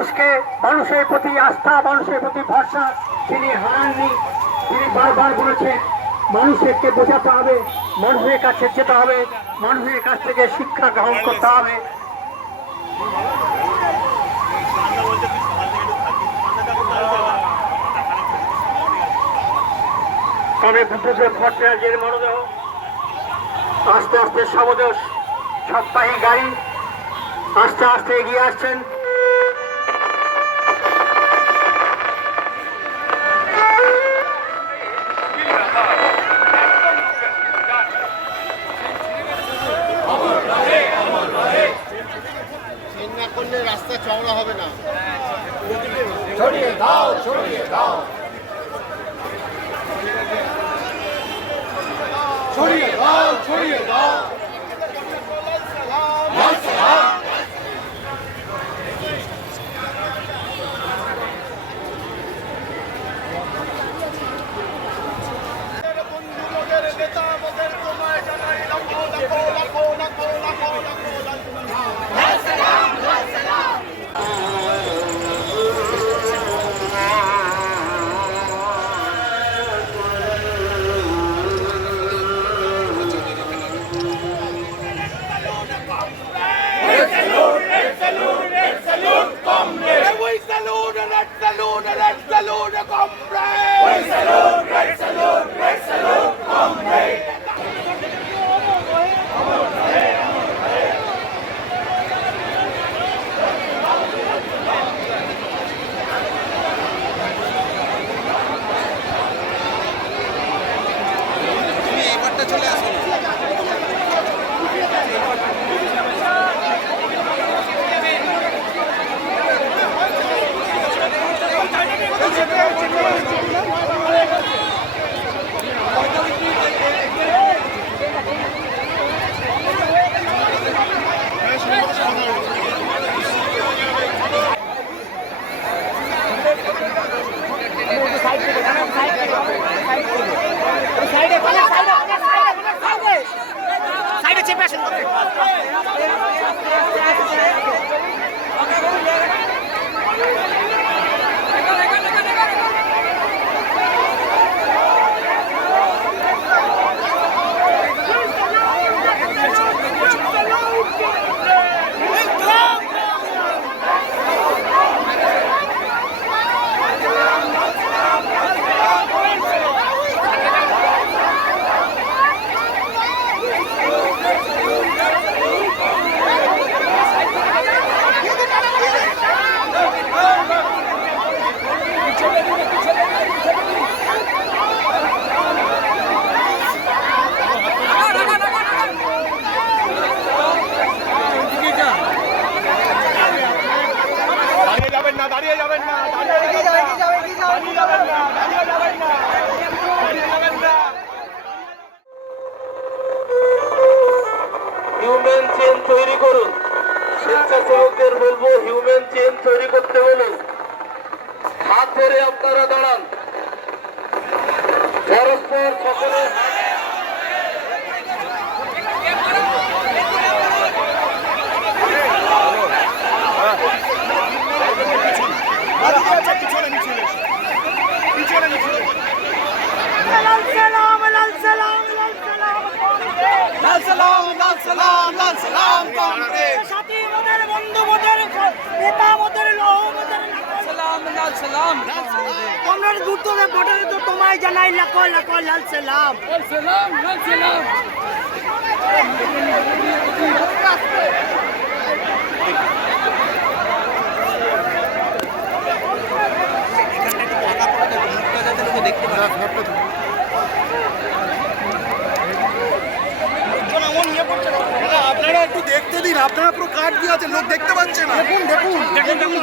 মানুষের প্রতি আস্থা, মানুষের প্রতি ভরসা তিনি হারাননি। তিনি বারবার বলেছেন মানুষকে বোঝাতে হবে, মানুষের কাছে যেতে হবে, মানুষের কাছ থেকে শিক্ষা গ্রহণ করতে হবে। তবে বুদ্ধদেব ভট্টাচার্যের মরদেহ আস্তে আস্তে সমদেশ সপ্তাহে গাড়ি আস্তে আস্তে এগিয়ে আসছেন। রাস্তা চওড়া হবে না। ছড়িয়ে দাও, ছড়িয়ে দাও, ছড়িয়ে দাও, ছড়িয়ে দাও। সাইডে চেপে আসেন। হিউম্যান চেন তৈরি করুন। স্বেচ্ছাসেবকদের বলবো হিউম্যান চেন তৈরি করতে হলে হাত ধরে আপনারা দাঁড়ান, পরস্পর সকলে তোমায় জানাই লাখো লাখো লাল সালাম। আপনারা একটু দেখতে দিন, আপনারা পুরো কাট দিয়ে আছে, লোক দেখতে পাচ্ছে না। দেখুন দেখুন দেখুন।